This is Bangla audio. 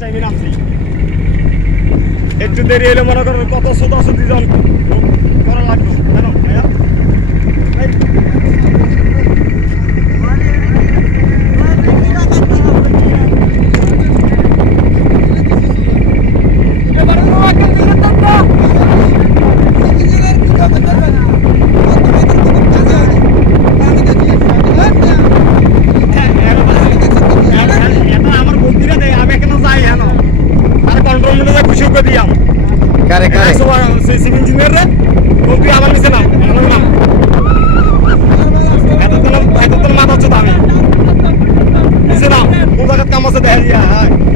চাইনি নামছি একটু দেরি হলে মনে করেন কত সোদাসুদি জন করা লাগলো কেন ভাইয়া इंजीनियर माता काम से